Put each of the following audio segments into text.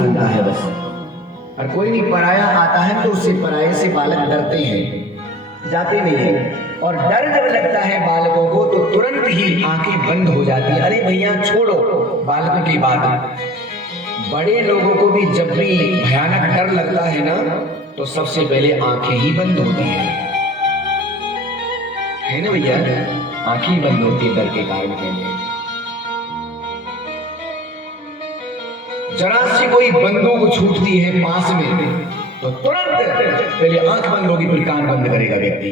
सुनता है बस। और कोई भी पराया आता है तो उससे पराये से बालक डरते हैं, जाते नहीं हैं। और डर जब लगता है बालकों को तो तुरंत ही आंखें बंद हो जाती है। अरे भैया छोड़ो बालकों की बात, बड़े लोगों को भी जब भी भयानक डर लगता है ना तो सबसे पहले आंखें ही बंद होती है ना भैया, आंखें बंद होती है डर के कारण पहले। जरा सी कोई बंदूक छूटती है पास में तो तुरंत पहले आंख बंद होगी फिर कान बंद करेगा व्यक्ति।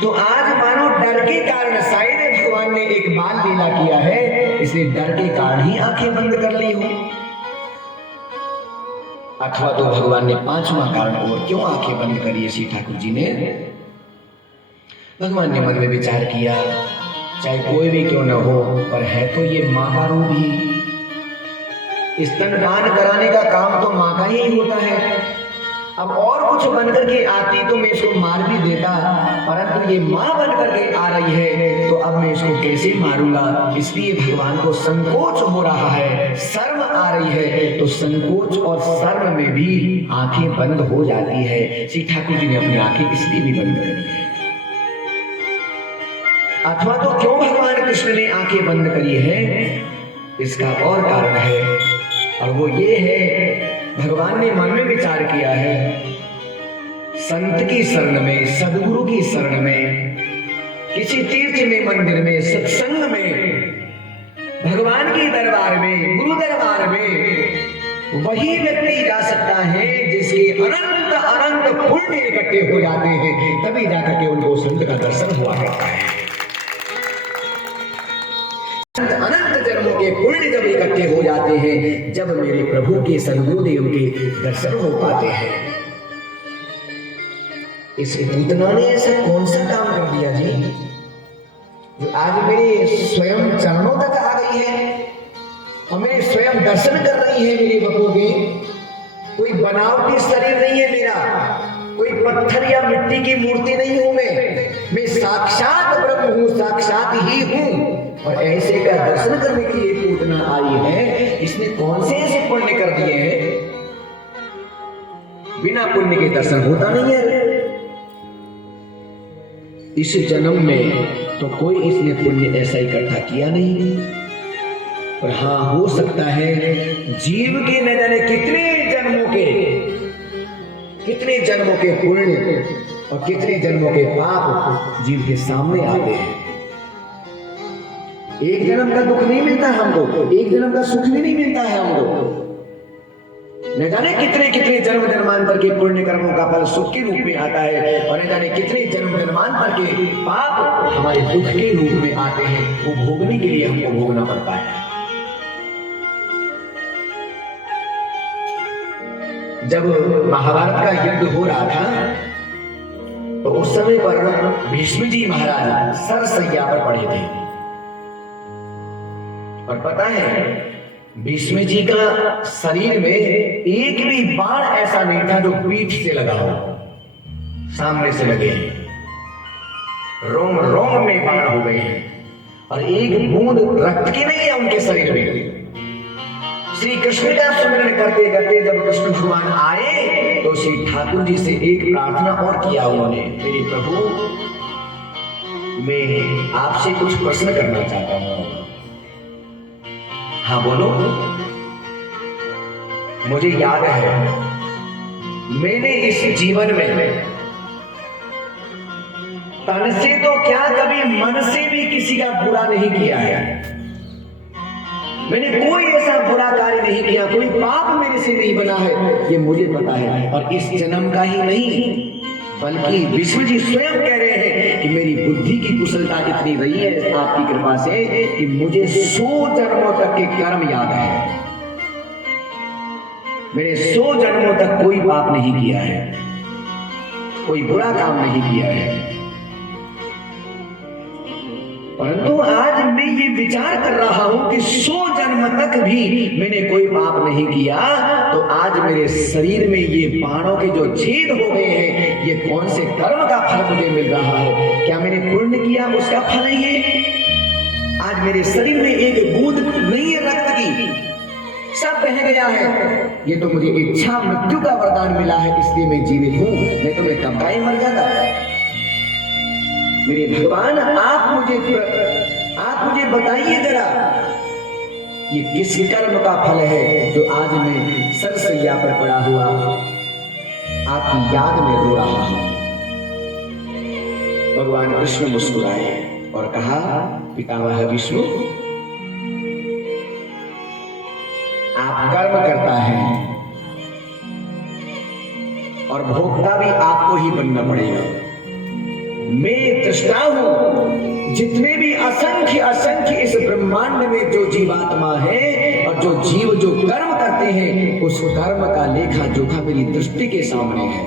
तो आज मानो डर के कारण शायद भगवान ने एक बाल लीला किया है, इसलिए डर के कारण ही आंखें बंद कर ली हो, अथवा तो भगवान ने पांचवा कारण और क्यों आंखें बंद करी है श्री ठाकुर जी ने। भगवान ने मन में विचार किया चाहे कोई भी क्यों न हो पर है तो ये मां का रूप ही, स्तनपान कराने का काम तो मां का ही होता है। अब और कुछ बनकर के आती तो मैं इसको मार भी देता, परंतु ये माँ बनकर के आ रही है तो अब मैं इसको कैसे मारूंगा। इसलिए भगवान को संकोच हो रहा है, शर्म आ रही है। तो संकोच और शर्म में भी आंखें बंद हो जाती है। श्री ठाकुर जी ने अपनी आंखें इसलिए भी बंद कर दी है। अथवा तो क्यों भगवान कृष्ण ने आंखें बंद करी है, इसका और कारण है, और वो ये है, भगवान ने मन में विचार किया है, संत की शरण में, सदगुरु की शरण में, किसी तीर्थ में, मंदिर में, सत्संग में, भगवान के दरबार में, गुरु दरबार में वही व्यक्ति जा सकता है जिसके अनंत अनंत पुण्य इकट्ठे हो जाते हैं, तभी जाकर के उनको संत का दर्शन हुआ करता है। अनंत जन्मों के पुण्य जब इकट्ठे हो जाते हैं, जब मेरे प्रभु के सद्गुरुदेव के दर्शन हो पाते हैं। इस पूतना ने ऐसा कौन सा काम कर दिया जी, जो आज मेरे स्वयं चरणों तक आ गई है और मेरे स्वयं दर्शन कर रही है मेरे बपू के। कोई बनावटी शरीर नहीं है मेरा, कोई पत्थर या मिट्टी की मूर्ति नहीं हूं मैं साक्षात ब्रह्म हूं, साक्षात ही हूं। और ऐसे का दर्शन करने के लिए पूतना आई है। इसने कौन से ऐसे पुण्य कर दिए हैं, बिना पुण्य के दर्शन होता नहीं है। इस जन्म में तो कोई इसने पुण्य ऐसा इकट्ठा किया नहीं, पर हाँ हो सकता है जीव के न जाने कितने जन्मों के पुण्य और कितने जन्मों के पाप जीव के सामने आते हैं। एक जन्म का दुख नहीं मिलता हमको, एक जन्म का सुख भी नहीं मिलता है हमको। न जाने कितने कितने जन्म जन्मांतर के पुण्य कर्मों का फल सुख के रूप में आता है, और न जाने कितने जन्म जन्मांतर के पाप हमारे दुख के रूप में आते हैं। वो भोगने के लिए हमको भोगना पड़ता है। जब महाभारत का युद्ध हो रहा था तो उस समय पर भीष्म जी महाराज सरसैया पर पड़े थे, और पता है भीष्म जी का शरीर में एक भी बाण ऐसा नहीं था जो पीठ से लगा हो, सामने से लगे हैं, रोम रोम में बाण हो गए हैं, और एक बूंद रक्त की नहीं है उनके शरीर में। श्री कृष्ण का सुमिरन करते करते जब कृष्ण भगवान आए तो श्री ठाकुर जी से एक प्रार्थना और किया उन्होंने, मेरे प्रभु मैं आपसे कुछ प्रश्न करना चाहता हूं। हाँ बोलो। मुझे याद है मैंने इस जीवन में तन से तो क्या कभी मन से भी किसी का बुरा नहीं किया है। मैंने कोई ऐसा बुरा कार्य नहीं किया, कोई पाप मेरे से नहीं बना है, ये मुझे पता है। और इस जन्म का ही नहीं बल्कि विष्णु जी स्वयं कह रहे हैं कि मेरी बुद्धि की कुशलता इतनी रही है आपकी कृपा से कि मुझे 100 जन्मों तक के कर्म याद है। मैंने 100 जन्मों तक कोई पाप नहीं किया है, कोई बुरा काम नहीं किया है। परंतु आज मैं ये विचार कर रहा हूं कि 100 जन्म तक भी मैंने कोई पाप नहीं किया, तो आज मेरे शरीर में ये बाणों के जो छेद हो गए हैं, ये कौन से कर्म का फल मुझे मिल रहा है? क्या मैंने पुण्य किया उसका फल है ये? आज मेरे शरीर में एक बूंद नहीं है रक्त की, सब बह गया है। ये तो मुझे इच्छा मृत्यु का वरदान मिला है, इसलिए मैं जीवित हूं, नहीं तो मैं कब का ही मर जाता। मेरे भगवान आप मुझे बताइए जरा, ये किस कर्म का फल है जो आज मैं सरसैया पर पड़ा हुआ आपकी याद में रो रहा हूं। भगवान कृष्ण मुस्कुराए और कहा, पितामह विष्णु आप कर्म करता है और भोक्ता भी आपको ही बनना पड़ेगा। मैं दृष्टा हूं, जितने भी असंख्य इस ब्रह्मांड में जो जीवात्मा है और जो जीव जो कर्म करते हैं, उस कर्म का लेखा जोखा मेरी दृष्टि के सामने है।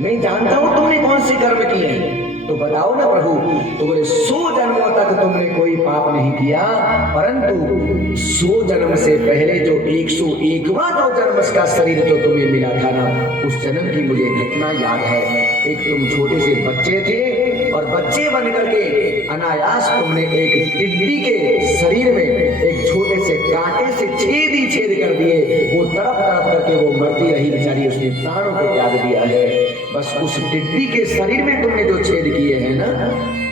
मैं जानता हूं तुमने कौन से कर्म किए हैं, तो बताओ ना प्रभु। तो बोले 100 जन्मों तक तुमने कोई पाप नहीं किया, परंतु 100 जन्म से पहले जो 101वां जो जन्म का शरीर जो तुम्हें मिला था ना, उस जन्म की मुझे घटना याद है। एक तुम छोटे से बच्चे थे और बच्चे बन करके अनायास तुमने एक टिड्डी के शरीर में एक छोटे से कांटे से छेद कर दिए। वो तड़प तड़प करके वो मरती रही बेचारी, उसने प्राणों को त्याग दिया है। बस उस टिड्डी के शरीर में तुमने जो छेद किए हैं ना,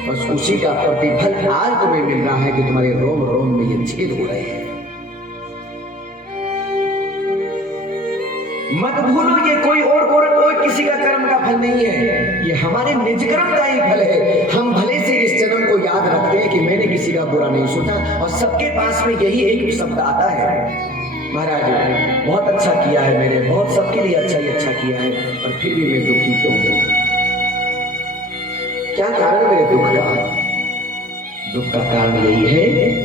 बस उसी का प्रतिफल आज तुम्हें मिल रहा है कि तुम्हारे रोम रोम में ये छेद हो रहे हैं। मत भूलो ये कोई किसी का कर्म का फल नहीं है, ये हमारे निज कर्म का ही फल है। हम भले से इस जन्म को याद रखते हैं कि मैंने किसी का बुरा नहीं सोचा, और सबके पास में यही एक शब्द आता है, महाराज बहुत अच्छा किया है मैंने, बहुत सबके लिए अच्छा ही अच्छा किया है, और फिर भी मैं दुखी क्यों हूं? क्या कारण मेरे दुख का? दुख का कारण यही है,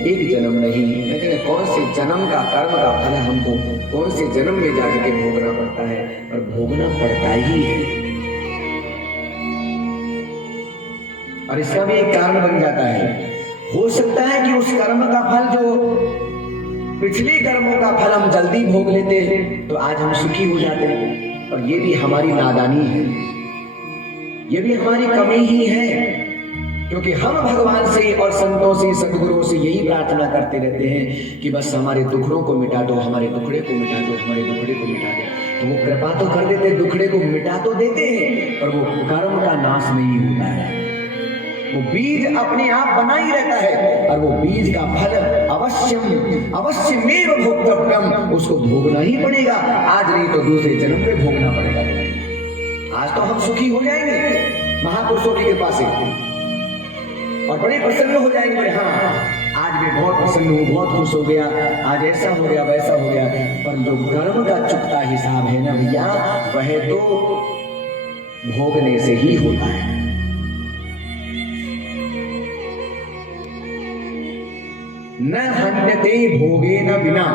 एक जन्म नहीं, लेकिन कौन से जन्म का कर्म का फल हमको कौन से जन्म में जाकर के भोगना पड़ता है, और भोगना पड़ता ही है। और इसका भी एक कारण बन जाता है। हो सकता है कि उस कर्म का फल जो पिछले कर्मों का फल हम जल्दी भोग लेते तो आज हम सुखी हो जाते, और ये भी हमारी नादानी है, ये भी हमारी कमी ही है, क्योंकि हम भगवान से और संतों से सदगुरुओं से यही प्रार्थना करते रहते हैं कि बस हमारे दुखड़ों को मिटा दो, हमारे दुखड़े को मिटा दो, हमारे दुखड़े को मिटा दो। तो वो कृपा तो कर देते, दुखड़े को मिटा तो देते हैं, पर वो कर्म का नाश नहीं होता है। वो बीज अपने आप बना ही रहता है, और वो बीज का फल अवश्यमेव भोक्तव्यम, उसको भोगना ही पड़ेगा। आज नहीं तो दूसरे जन्म में भोगना पड़ेगा। आज तो हम सुखी हो जाएंगे महापुरुषों की कृपा से, और बड़े प्रसन्न हो जाएंगे, बड़े हाँ आज मैं बहुत प्रसन्न हूँ, बहुत खुश हो गया, आज ऐसा हो गया वैसा हो गया। पर जो कर्म का चुकता हिसाब है ना भैया, वह तो भोगने से ही होता है। न हन्यते भोगे न बिना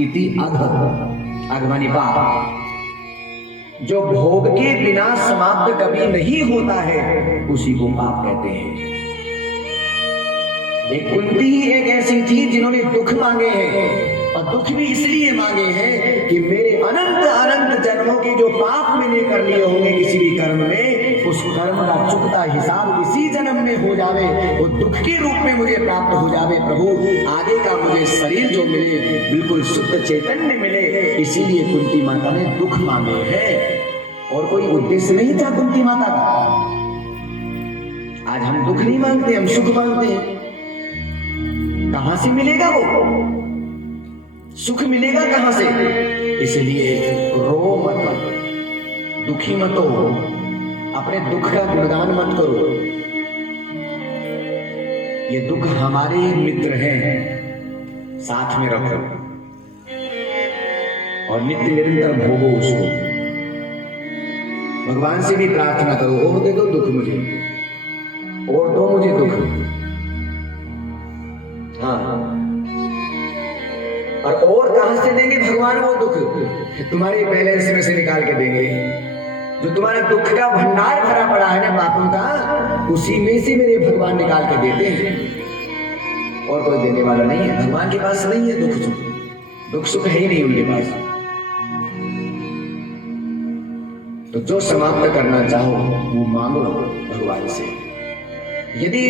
इति अघ, अघ मानी पाप। जो भोग के बिना समाप्त कभी नहीं होता है उसी को पाप कहते हैं। एक कुंती ही एक ऐसी थी जिन्होंने दुख मांगे हैं, और दुख भी इसलिए मांगे हैं कि मेरे अनंत अनंत जन्मों के जो पाप मैंने कर लिए होंगे किसी भी कर्म में, उस कर्म का चुकता हिसाब इसी जन्म में हो जावे, वो दुख के रूप में मुझे प्राप्त हो जावे। प्रभु आगे का मुझे शरीर जो मिले बिल्कुल शुद्ध चैतन्य मिले, इसीलिए कुंती माता ने दुख मांगे हैं, और कोई उद्देश्य नहीं था कुंती माता का। आज हम दुख नहीं मांगते, हम सुख मांगते हैं। कहां से मिलेगा वो सुख? मिलेगा कहां से? इसलिए रो मत, दुखी मत हो, अपने दुख का गुणगान मत करो। ये दुख हमारे मित्र हैं, साथ में रखो और नित्य निरंतर भोगो उसको। भगवान से भी प्रार्थना करो, और दे दो दुख मुझे, और दो मुझे दुख। हाँ, और कहां से देंगे भगवान वो दुख? तुम्हारे बैलेंस में से निकाल के देंगे। जो तुम्हारे दुख का भंडार भरा पड़ा है ना पापों का, उसी में से मेरे भगवान निकाल के देते हैं, और कोई देने वाला नहीं है। भगवान के पास नहीं है दुख सुख, दुख सुख है ही नहीं उनके पास। तो जो समाप्त करना चाहो वो मांगो भगवान से। यदि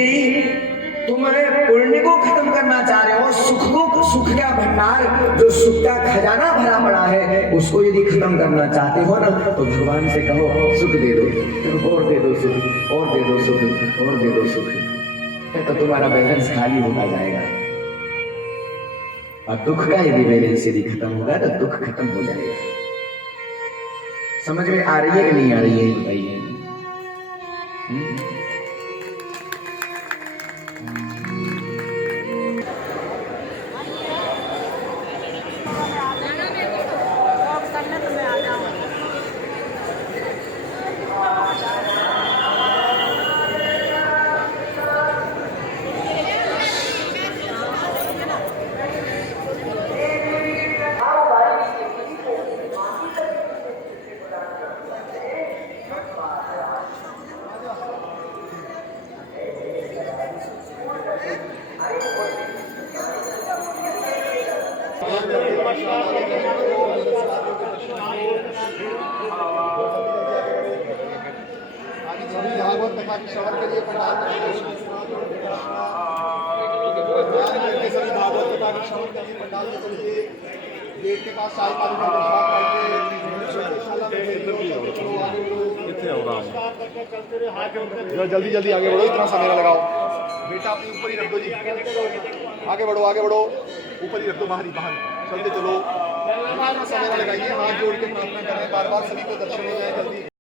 तुम पुण्य को खत्म करना चाह रहे हो, सुख का भंडार जो सुख का खजाना भरा पड़ा है उसको यदि खत्म करना चाहते हो ना, तो भगवान से कहो सुख दे दो, और दे दो सुख, और दे दो सुख, और दे दो सुख, तो तुम्हारा बैलेंस खाली होता जाएगा। और दुख का यदि बैलेंस यदि खत्म होगा तो दुख खत्म हो जाएगा। समझ में आ रही है कि नहीं आ रही है बताइए? सभी भागवत कथा की श्रवण के लिए पंडाल में सभी भागवत कथा की श्रवण के लिए पंडाल में चलिए। गेट के पास चाय पानी का प्रसाद पाइए। जल्दी जल्दी आगे बढ़ो, इतना समय ना लगाओ। बेटा अपनी ऊपर ही रख दो जी, आगे बढ़ो आगे बढ़ो, ऊपर ही रख दो, बाहर ही बाहर चलते चलो, समय ना लगाइए। हाथ जोड़ के प्रार्थना कर रहे हैं बार बार, सभी को दर्शन हो जाए जल्दी।